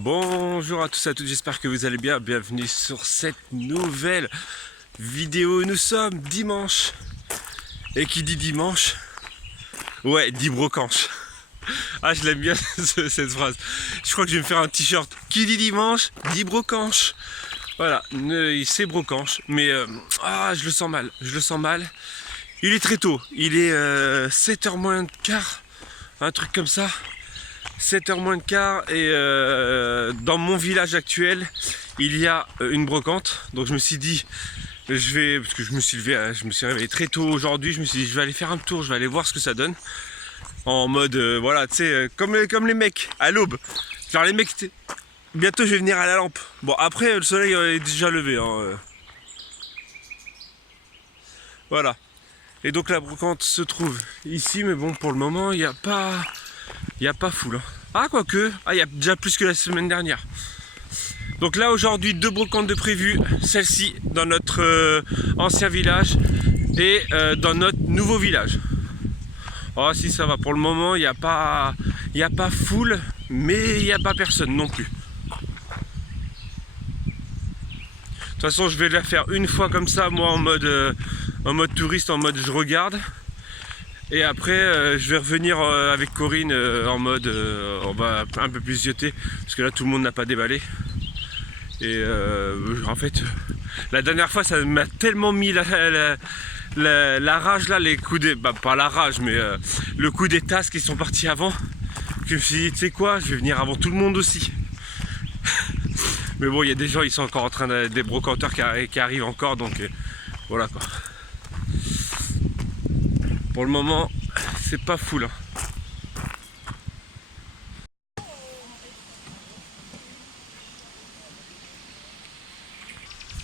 Bonjour à tous et à toutes, j'espère que vous allez bien. Bienvenue sur cette nouvelle vidéo. Nous sommes dimanche. Et qui dit dimanche, ouais, dit brocanche. Ah, je l'aime bien cette phrase. Je crois que je vais me faire un t-shirt. Qui dit dimanche, dit brocanche. Voilà, c'est brocanche. Mais je le sens mal. Je le sens mal. Il est très tôt. Il est 7h moins de quart. Un truc comme ça. 7h moins de quart et dans mon village actuel il y a une brocante, donc je me suis dit parce que je me suis levé, je me suis réveillé très tôt aujourd'hui, je me suis dit je vais aller faire un tour, je vais aller voir ce que ça donne en mode voilà, tu sais, comme les mecs à l'aube, genre les mecs bientôt je vais venir à la lampe. Bon, après le soleil est déjà levé hein. Voilà, et donc la brocante se trouve ici, mais bon, pour le moment il n'y a pas foule hein. Ah, quoique, il y a déjà plus que la semaine dernière. Donc là aujourd'hui 2 brocantes de prévues, celle-ci dans notre ancien village et dans notre nouveau village. Oh si, ça va, pour le moment il n'y a pas foule, mais il n'y a pas personne non plus. De toute façon je vais la faire une fois comme ça, moi en mode touriste, en mode je regarde. Et après je vais revenir avec Corinne en mode on va un peu plus zioter, parce que là tout le monde n'a pas déballé. Et en fait la dernière fois ça m'a tellement mis la rage là, les coups des... pas la rage, mais le coup des tasses qui sont partis avant, que je me suis dit tu sais quoi, je vais venir avant tout le monde aussi. Mais bon, il y a des gens, ils sont encore en train des brocanteurs qui arrivent encore, donc voilà quoi. Pour le moment, c'est pas fou là.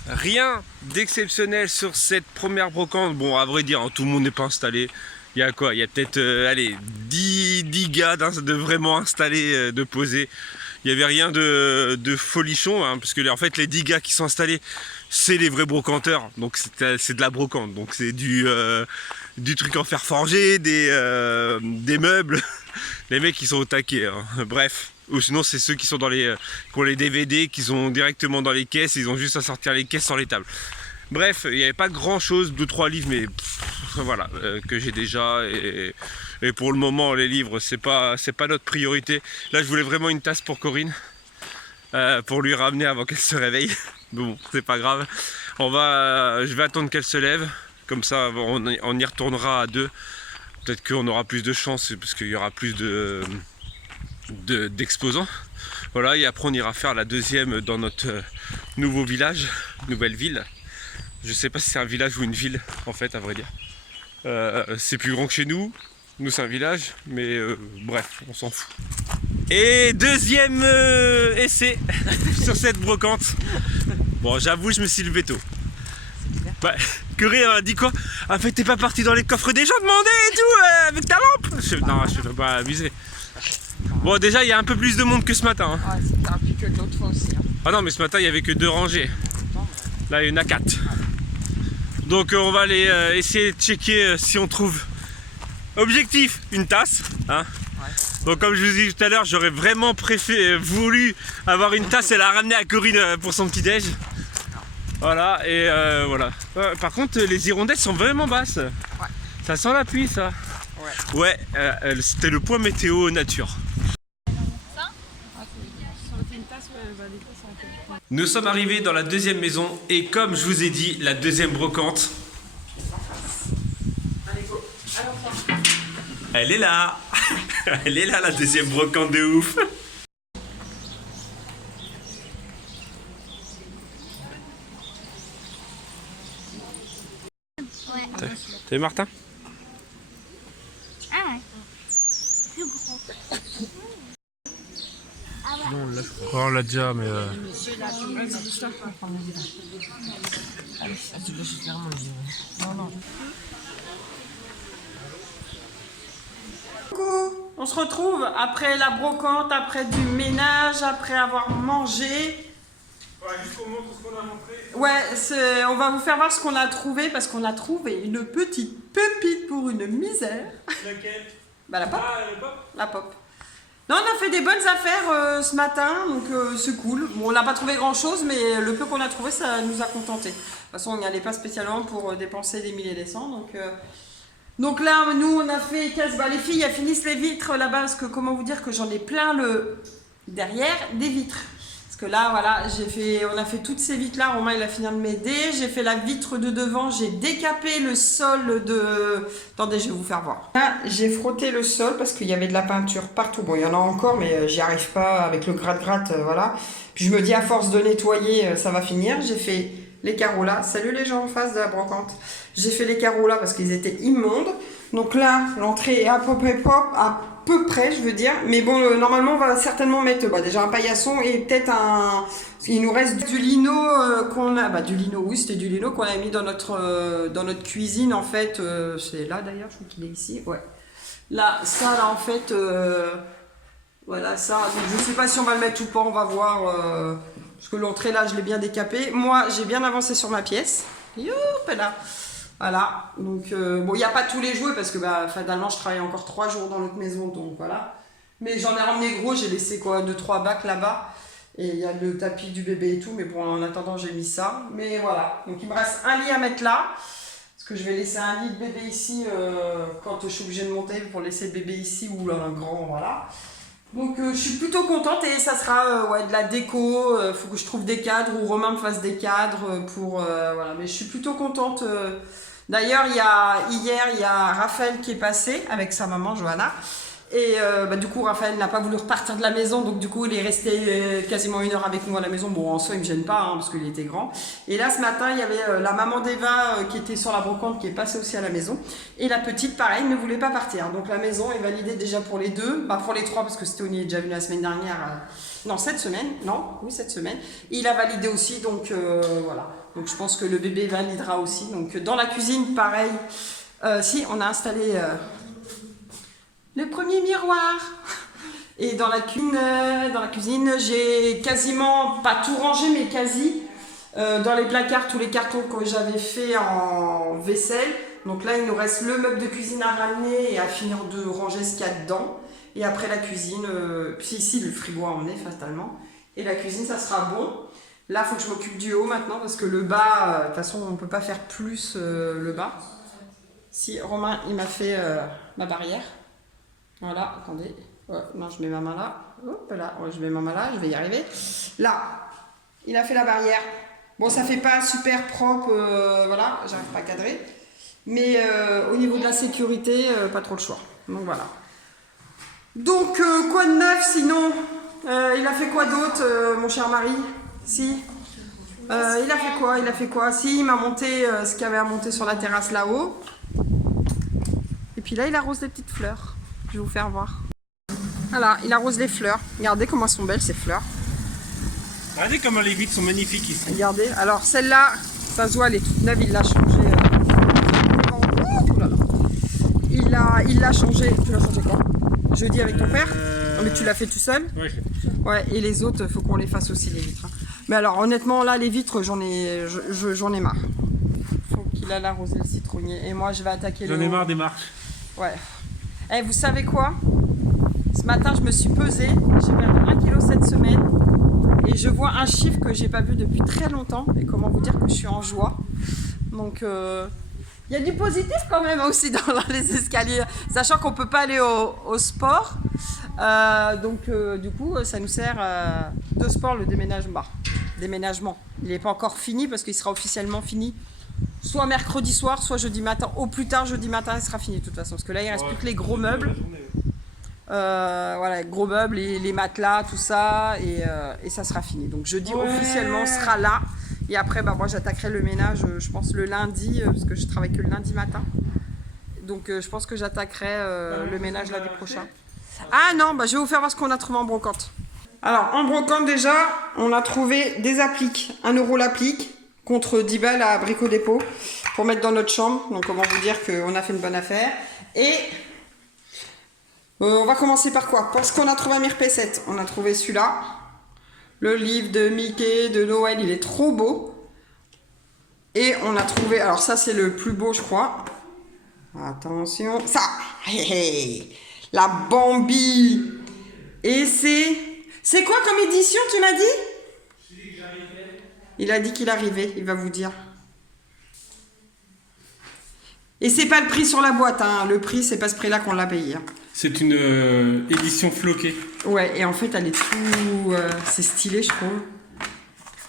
Rien d'exceptionnel sur cette première brocante. Bon, à vrai dire, hein, tout le monde n'est pas installé. Il y a quoi? Il y a peut-être 10 gars de vraiment installés, de posés. Il n'y avait rien de folichon, hein, parce que en fait les 10 gars qui sont installés, c'est les vrais brocanteurs. Donc c'est de la brocante. Donc c'est du truc en fer forgé, des meubles. Les mecs qui sont au taquet, hein. Bref. Ou sinon c'est ceux qui sont qui ont les DVD, qui sont directement dans les caisses, ils ont juste à sortir les caisses sur les tables. Bref, il n'y avait pas grand chose, 2-3 livres, mais voilà, que j'ai déjà, et pour le moment les livres c'est pas notre priorité. Là je voulais vraiment une tasse pour Corinne, pour lui ramener avant qu'elle se réveille. Bon, c'est pas grave, je vais attendre qu'elle se lève, comme ça on y retournera à deux. Peut-être qu'on aura plus de chance parce qu'il y aura plus d'exposants. Voilà, et après on ira faire la deuxième dans notre nouveau village, nouvelle ville. Je sais pas si c'est un village ou une ville en fait, à vrai dire. C'est plus grand que chez nous. Nous c'est un village, mais bref, on s'en fout. Et deuxième essai sur cette brocante. Bon, j'avoue, je me suis levé tôt. Bah, Curé a dit quoi? En fait, t'es pas parti dans les coffres des gens demander et tout avec ta lampe? Non, je peux pas abuser. Bon, déjà, il y a un peu plus de monde que ce matin. Hein. Ouais, c'est un peu que l'autre fois aussi. Hein. Ah non, mais ce matin, il y avait que 2 rangées. Là, il y en a 4. Donc, on va aller essayer de checker si on trouve. Objectif, une tasse. Hein. Ouais. Donc, comme je vous ai dit tout à l'heure, j'aurais vraiment voulu avoir une tasse et la ramener à Corinne pour son petit-déj. Voilà, et voilà. Par contre, les hirondelles sont vraiment basses. Ouais. Ça sent la pluie, ça. Ouais, c'était le point météo nature. Nous sommes arrivés dans la deuxième maison et comme je vous ai dit, la deuxième brocante. Elle est là. Elle est là, la deuxième brocante de ouf. T'as vu Martin? Ah ouais. Plus gros. Ah ouais. Non, on l'a déjà, mais Coucou, on se retrouve après la brocante, après du ménage, après avoir mangé. Ouais, juste qu'on montre ce qu'on a montré. Ouais, on va vous faire voir ce qu'on a trouvé, parce qu'on a trouvé une petite pépite pour une misère. Laquelle? Bah la pop. Ah, la pop. La pop. Non, on a fait des bonnes affaires ce matin, donc c'est cool. Bon, on n'a pas trouvé grand-chose, mais le peu qu'on a trouvé, ça nous a contentés. De toute façon, on n'y allait pas spécialement pour dépenser des milliers et des cents. Donc là, nous, on a fait les filles, elles finissent les vitres là-bas, parce que comment vous dire que j'en ai plein le derrière des vitres. Parce que là, voilà, on a fait toutes ces vitres-là. Romain, il a fini de m'aider. J'ai fait la vitre de devant. J'ai décapé le sol de... Attendez, je vais vous faire voir. Là, j'ai frotté le sol parce qu'il y avait de la peinture partout. Bon, il y en a encore, mais j'y arrive pas avec le gratte-gratte, voilà. Puis je me dis, à force de nettoyer, ça va finir. J'ai fait les carreaux là. Salut les gens en face de la brocante. J'ai fait les carreaux là parce qu'ils étaient immondes. Donc là, l'entrée est à peu près propre, à peu près, je veux dire. Mais bon, normalement, on va certainement mettre déjà un paillasson et peut-être un... Il nous reste du lino qu'on a... du lino, oui, c'était du lino qu'on a mis dans notre cuisine, en fait. C'est là, d'ailleurs, je crois qu'il est ici. Ouais. Là, ça, là, en fait... voilà, ça. Donc, je ne sais pas si on va le mettre ou pas, on va voir. Parce que l'entrée, là, je l'ai bien décapé. Moi, j'ai bien avancé sur ma pièce. Youp, là. Voilà, donc bon, il n'y a pas tous les jouets parce que fatalement je travaille encore 3 jours dans l'autre maison, donc voilà. Mais j'en ai ramené gros, j'ai laissé quoi, 2-3 bacs là-bas. Et il y a le tapis du bébé et tout, mais bon, en attendant, j'ai mis ça. Mais voilà, donc il me reste un lit à mettre là. Parce que je vais laisser un lit de bébé ici quand je suis obligée de monter pour laisser le bébé ici ou là, un grand, voilà. Donc je suis plutôt contente et ça sera de la déco. Faut que je trouve des cadres ou Romain me fasse des cadres pour voilà. Mais je suis plutôt contente. D'ailleurs, hier, il y a Raphaël qui est passé avec sa maman Johanna. Et du coup, Raphaël n'a pas voulu repartir de la maison. Donc du coup, il est resté quasiment 1 heure avec nous à la maison. Bon, en soi, il ne me gêne pas parce qu'il était grand. Et là, ce matin, il y avait la maman d'Eva qui était sur la brocante qui est passée aussi à la maison. Et la petite, pareil, ne voulait pas partir. Donc la maison est validée déjà pour les deux. Pour les 3 parce que Stéphanie est déjà venu la semaine dernière. Non, cette semaine. Non, oui, cette semaine. Et il a validé aussi. Donc voilà. Donc je pense que le bébé validera aussi. Donc dans la cuisine, pareil. Si, on a installé le premier miroir. Et dans la cuisine, j'ai quasiment, pas tout rangé, mais quasi. Dans les placards, tous les cartons que j'avais fait en vaisselle. Donc là, il nous reste le meuble de cuisine à ramener et à finir de ranger ce qu'il y a dedans. Et après la cuisine, puis ici, le frigo à emmener fatalement. Et la cuisine, ça sera bon. Là, il faut que je m'occupe du haut maintenant parce que le bas, de toute façon, on ne peut pas faire plus le bas. Si, Romain, il m'a fait ma barrière. Voilà, attendez. Non, je mets ma main là. Hop là, je mets ma main là, je vais y arriver. Là, il a fait la barrière. Bon, ça fait pas super propre, voilà, j'arrive pas à cadrer. Mais au niveau de la sécurité, pas trop le choix. Donc voilà. Donc, quoi de neuf sinon il a fait quoi d'autre, mon cher mari? Si il a fait quoi? Si, il m'a monté ce qu'il y avait à monter sur la terrasse là-haut. Et puis là, il arrose des petites fleurs. Je vais vous faire voir. Voilà, il arrose les fleurs. Regardez comment elles sont belles ces fleurs. Regardez comment les vitres sont magnifiques ici. Regardez. Alors celle-là, ça se voit, elle est toute neuve. Il l'a changé. Oh là là. Il l'a changé. Tu l'as changé quand? Jeudi avec ton père? Non, mais tu l'as fait tout seul? Oui, je l'ai fait tout seul. Ouais, et les autres, faut qu'on les fasse aussi les vitres. Mais alors honnêtement, là, les vitres, j'en ai marre. Faut qu'il aille arroser le citronnier. Et moi, je vais attaquer le. J'en ai marre des marches. Ouais. Eh, vous savez quoi? Ce matin, je me suis pesée. J'ai perdu 1 kg cette semaine. Et je vois un chiffre que j'ai pas vu depuis très longtemps. Et comment vous dire que je suis en joie. Donc, il y a du positif quand même aussi dans les escaliers. Sachant qu'on peut pas aller au sport. Du coup, ça nous sert de sport le déménagement. Il n'est pas encore fini parce qu'il sera officiellement fini. Soit mercredi soir, soit jeudi matin. Au plus tard, jeudi matin, il sera fini de toute façon. Parce que là, il ne reste plus que les gros meubles. Voilà, les gros meubles, les matelas, tout ça. Et ça sera fini. Donc jeudi, officiellement, sera là. Et après, moi, j'attaquerai le ménage, je pense, le lundi. Parce que je travaille que le lundi matin. Donc je pense que j'attaquerai le ménage lundi prochain. Ah non, je vais vous faire voir ce qu'on a trouvé en brocante. Alors, en brocante, déjà, on a trouvé des appliques. 1 € l'applique. Contre 10 balles à Brico Dépôt pour mettre dans notre chambre. Donc comment vous dire qu'on a fait une bonne affaire. Et on va commencer par quoi? Parce qu'on a trouvé un Mirpé7. On a trouvé celui-là. Le livre de Mickey, de Noël, il est trop beau. Et on a trouvé, alors ça c'est le plus beau je crois. Attention, ça. La Bambi Et c'est quoi comme édition, tu m'as dit? Il a dit qu'il arrivait, il va vous dire. Et c'est pas le prix sur la boîte, hein. Le prix, c'est pas ce prix-là qu'on l'a payé. Hein. C'est une édition floquée. Ouais, et en fait, elle est tout... c'est stylé, je trouve.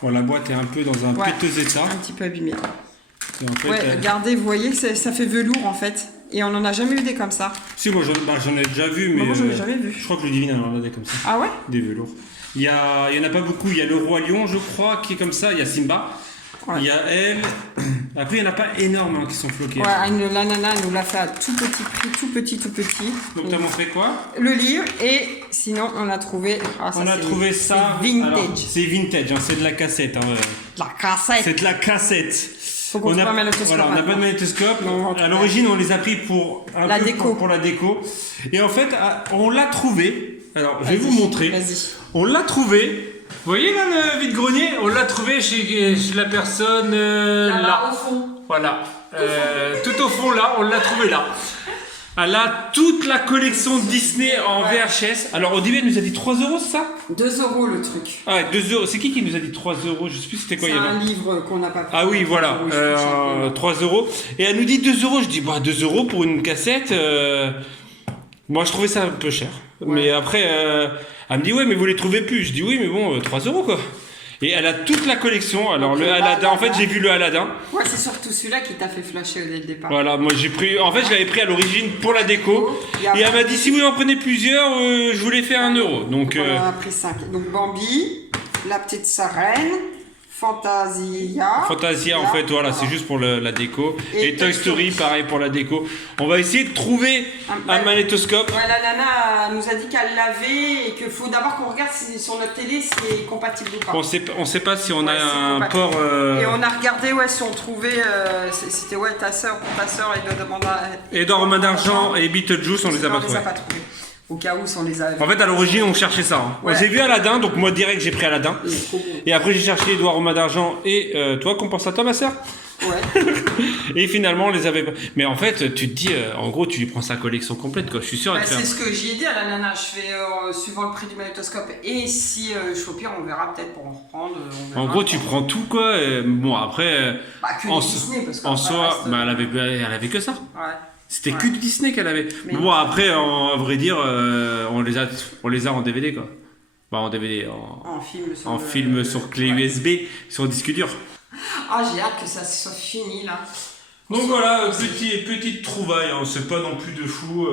Bon, la boîte est un peu dans un piteux état. Un petit peu abîmée. Et en fait, Ouais, regardez, vous voyez que ça fait velours, en fait. Et on en a jamais eu des comme ça. Si, moi j'en ai déjà vu, mais... Moi, j'en ai jamais vu. Je crois que le Divine en a des comme ça. Ah ouais? Des velours. Il y en a pas beaucoup. Il y a le Roi Lion, je crois, qui est comme ça. Il y a Simba. Ouais. Il y a elle. Après, il n'y en a pas énormes hein, qui sont floqués. Ouais, la nana elle nous l'a fait à tout petit prix, tout petit. Donc, t'as montré quoi? Le livre, et sinon, on a trouvé... Ah, ça, On a trouvé ça. C'est vintage. Alors, c'est vintage, hein, c'est de la cassette. Hein, La cassette. c'est de la cassette. Faut qu'on trouve un magnétoscope. Voilà, on n'a pas de magnétoscope. Non, à l'origine, on les a pris pour La déco. Pour la déco. Et en fait, on l'a trouvé. Alors, je vais Vas-y, vous montrer. Vas-y. On l'a trouvé. Vous voyez là le vide-grenier? On l'a trouvé chez la personne là. Au fond. Voilà. Tout au fond là, on l'a trouvé là. Elle a toute la collection Disney en VHS. Alors au début, elle nous a dit 3 euros, c'est ça? 2 € le truc. Ah, 2 euros. C'est qui nous a dit 3 euros? Je sais plus c'était quoi. C'est il y avait un livre qu'on n'a pas pris. Ah oui, voilà, 3 euros. Et elle nous dit 2 euros. Je dis, bah 2 euros pour une cassette. Moi, je trouvais ça un peu cher. Ouais. Mais après, elle me dit, ouais, mais vous les trouvez plus. Je dis, oui, mais bon, 3 euros quoi. Et elle a toute la collection. Alors, Donc, le Aladdin, en fait, j'ai vu le Aladdin. Ouais, c'est surtout celui-là qui t'a fait flasher dès le départ. Voilà, moi j'ai pris. En fait, je l'avais pris à l'origine pour la déco. Et elle m'a dit, si vous en prenez plusieurs, je vous les fais à 1 euro. Donc, On a pris 5. Donc Bambi, La Petite Sirène, Fantasia, en fait, voilà, c'est juste pour la déco. Et Toy Story, pareil pour la déco. On va essayer de trouver un magnétoscope. Ouais, la nana nous a dit qu'elle l'avait et qu'il faut d'abord qu'on regarde si sur notre télé c'est compatible ou pas. On sait pas si on a Ouais, c'est un compatible. port. Et on a regardé si on trouvait. C'était ta soeur et de demander. Edouard Romain d'Argent et Beetlejuice, on les a pas trouvés. Au cas où, si on les a. En fait, à l'origine, on cherchait ça. Hein. Ouais. On s'est vu Aladdin, donc moi direct j'ai pris Aladdin. Et après j'ai cherché Edouard Romain d'Argent et toi, qu'on pense à toi, ma soeur. Ouais. Et finalement, on les avait pas. Mais en fait, tu te dis, en gros, tu lui prends sa collection complète, quoi. Je suis sûr. Bah, c'est ce que j'ai dit à la nana. Je fais suivant le prix du magnétoscope. Et si je suis au pire, on verra peut-être pour en reprendre. En gros, tu prends tout, quoi. Et bon, après. Bah, que en du Disney, parce en soi, reste, bah, elle avait que ça. Ouais. C'était que du Disney qu'elle avait. Mais Mais bon, après, à vrai dire, on les a en DVD, quoi. Bah, en DVD, En film film sur clé USB, sur disque dur. Ah, j'ai hâte que ça soit fini là. Donc voilà, petite trouvaille, hein, c'est pas non plus de fou.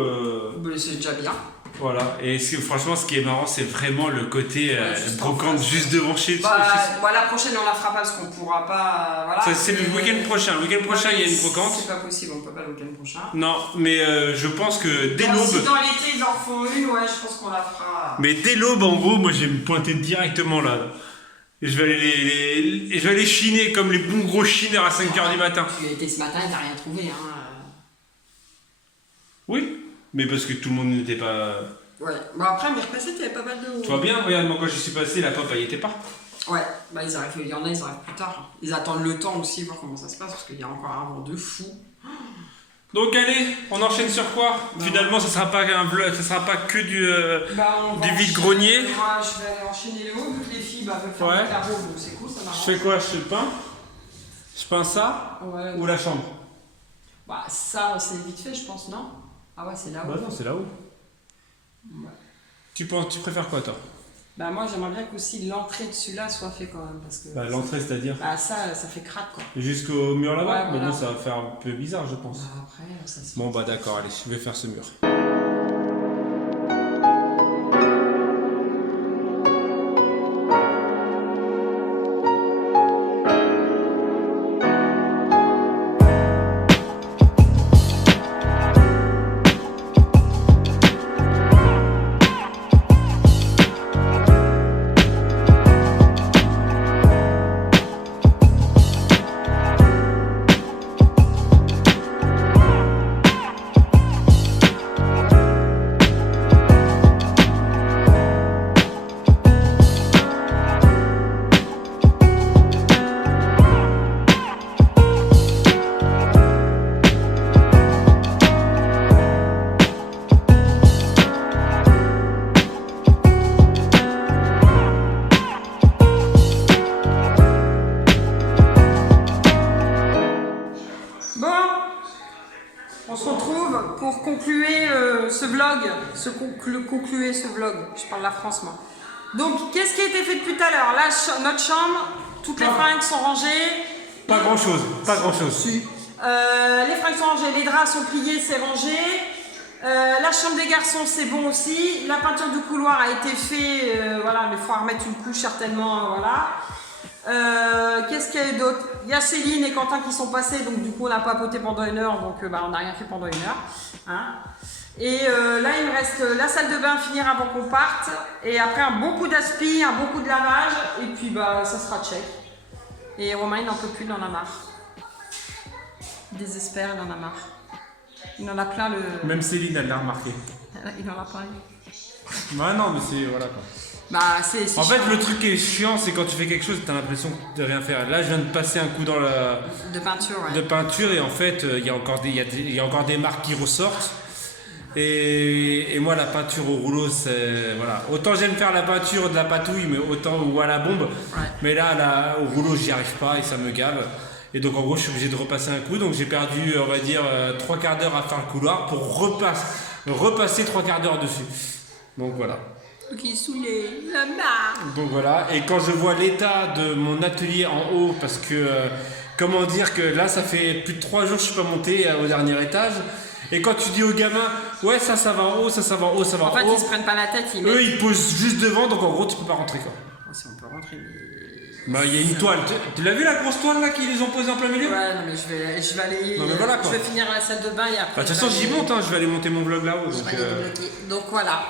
Mais c'est déjà bien. Voilà, et franchement, ce qui est marrant, c'est vraiment le côté juste brocante en face. juste devant chez Bah, la prochaine, on la fera pas parce qu'on pourra pas. Voilà. Ça, c'est le week-end prochain. Le week-end prochain, il y a une brocante. C'est pas possible, on peut pas le week-end prochain. Non, mais je pense que dès Si l'aube. dans l'été ils en font une, ouais, je pense qu'on la fera. Mais dès l'aube, en gros, moi, je vais me pointer directement là. Et je vais aller chiner comme les bons gros chineurs à 5h du matin. Tu étais ce matin, t'as rien trouvé, hein. Oui, mais parce que tout le monde n'était pas. Ouais, bon après, mais repassé, il y avait pas mal de. Tu vois bien, regarde, moi quand je suis passé, la pop, elle y était pas. Ouais, bah ils arrivent, il y en a, ils arrivent plus tard. Ils attendent le temps aussi, voir comment ça se passe, parce qu'il y a encore un vent de fou. Donc allez, on enchaîne sur quoi? Finalement, ça sera pas un vlog, ça sera pas que du vide-grenier. Moi, je vais aller enchaîner les hauts, vu que les filles veulent faire Ouais. des carreaux, donc c'est cool, ça marche. Je fais quoi? Je peins? Je peins ça? Ouais. Ou la chambre? Bah, ça, c'est vite fait, je pense, non? Ah ouais, c'est là-haut. Bah non, c'est là-haut. Ouais. Tu préfères quoi, toi? Bah, moi, j'aimerais bien qu'aussi l'entrée de celui-là soit fait quand même, parce que. Bah, l'entrée, c'est-à-dire? Bah, ça fait craque, quoi. Jusqu'au mur là-bas? Ouais, Mais voilà. bon, ça va faire un peu bizarre, je pense. Bah, après, ça se. Bon, bah d'accord, allez, je vais faire ce mur. On se retrouve pour concluer ce vlog. Concluer ce vlog. Je parle la France, moi. Donc, qu'est-ce qui a été fait depuis tout à l'heure? Là, notre chambre, toutes les fringues sont rangées. Pas grand chose, pas grand chose. Les fringues sont rangées, les draps sont pliés, c'est rangé. La chambre des garçons, c'est bon aussi. La peinture du couloir a été faite, voilà, mais il faut en remettre une couche certainement, voilà. Qu'est-ce qu'il y a eu d'autre? Il y a Céline et Quentin qui sont passés, donc du coup on a papoté pendant 1 heure, donc on n'a rien fait pendant 1 heure. Hein. Et là il me reste la salle de bain à finir avant qu'on parte, et après un bon coup d'aspi, un bon coup de lavage, et puis bah ça sera check. Et Romain il n'en peut plus, il en a marre. Il désespère, il en a marre. Il en a plein le... Même Céline, elle l'a remarqué. Il en a plein. Ouais, non, mais c'est... Voilà quoi. Bah, c'est En fait, chiant. le truc qui est chiant, c'est quand tu fais quelque chose, t'as l'impression de rien faire. Là, je viens de passer un coup dans la... De peinture, ouais. de peinture, et en fait, il y a encore des marques qui ressortent. Et moi, la peinture au rouleau, c'est... Voilà. Autant j'aime faire la peinture de la patouille, mais autant ou à la bombe. Ouais. Mais là, au rouleau, j'y arrive pas et ça me gave. Et donc, en gros, je suis obligé de repasser un coup. Donc, j'ai perdu, on va dire, 3 quarts d'heure à faire le couloir pour repasser 3 quarts d'heure dessus. Donc, voilà. Qui saoulé, la marre. Donc voilà, et quand je vois l'état de mon atelier en haut, parce que, comment dire que là, ça fait plus de 3 jours que je suis pas monté au dernier étage, et quand tu dis aux gamins, ouais, ça va en haut, ça va en haut, ça va En en fait, haut, ils se prennent pas la tête, ils eux, mettent... ils posent juste devant, donc en gros, tu peux pas rentrer, quoi. Oh, si on peut rentrer, mais... Bah, il y a une toile, tu l'as vu la grosse toile là qu'ils les ont posée en plein milieu? Ouais, non, mais je vais aller... Non, mais voilà, quoi. Je vais finir la salle de bain et après... Bah, de toute façon, j'y monte, hein, je vais aller monter mon vlog là-haut. Je Donc, vais aller débloquer. Donc voilà.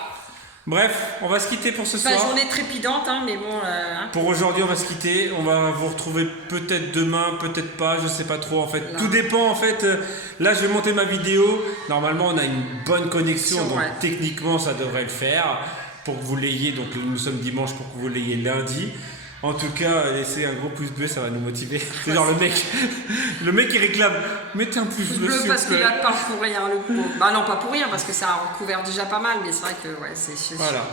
Bref, on va se quitter pour ce Pas soir. une journée trépidante, hein, mais bon... hein. Pour aujourd'hui, on va se quitter. On va vous retrouver peut-être demain, peut-être pas, je sais pas trop en fait. Là. Tout dépend en fait. Là, je vais monter ma vidéo. Normalement, on a une bonne connexion, donc Ouais. techniquement, ça devrait le faire pour que vous l'ayez. Donc, nous sommes dimanche pour que vous l'ayez lundi. En tout cas, laissez un gros pouce bleu, ça va nous motiver. C'est genre le mec qui réclame. Mettez un pouce bleu, Bleu s'il parce vous qu'il plaît. a pas pour rien, le pauvre. Bah non, pas pour rien, parce que ça a recouvert déjà pas mal, mais c'est vrai que, ouais, c'est... Voilà.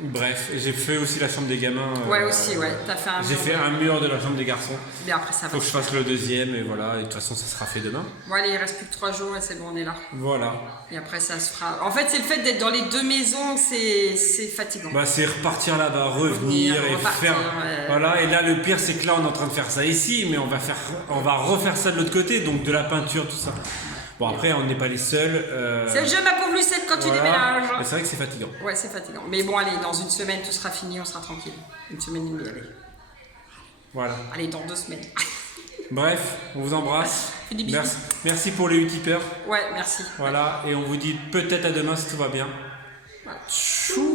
Bref, et j'ai fait aussi la chambre des gamins. Ouais, aussi, ouais. T'as fait un... J'ai fait un mur de la chambre des garçons. Mais après, ça va. Faut que je fasse le deuxième, et voilà. Et de toute façon, ça sera fait demain. Bon, allez, il reste plus que 3 jours et c'est bon, on est là. Voilà. Et après, ça se fera... En fait, c'est le fait d'être dans les 2 maisons, c'est fatigant. Bah, c'est repartir là-bas, revenir et repartir, faire. ouais. Voilà, et là le pire c'est que là on est en train de faire ça ici, mais on va refaire ça de l'autre côté, donc de la peinture, tout ça. Bon, après on n'est pas les seuls. C'est le jeu, ma pauvre Lucette, quand tu voilà. déménages. Mais c'est vrai que c'est fatigant. Ouais, c'est fatigant. Mais bon, allez, dans 1 semaine, tout sera fini, on sera tranquille. 1 semaine et demie, allez. Voilà. Allez, dans 2 semaines. Bref, on vous embrasse. Fais des bisous. Merci pour les utipeurs. Ouais, merci. Voilà, et on vous dit peut-être à demain si tout va bien. Voilà. Tchou.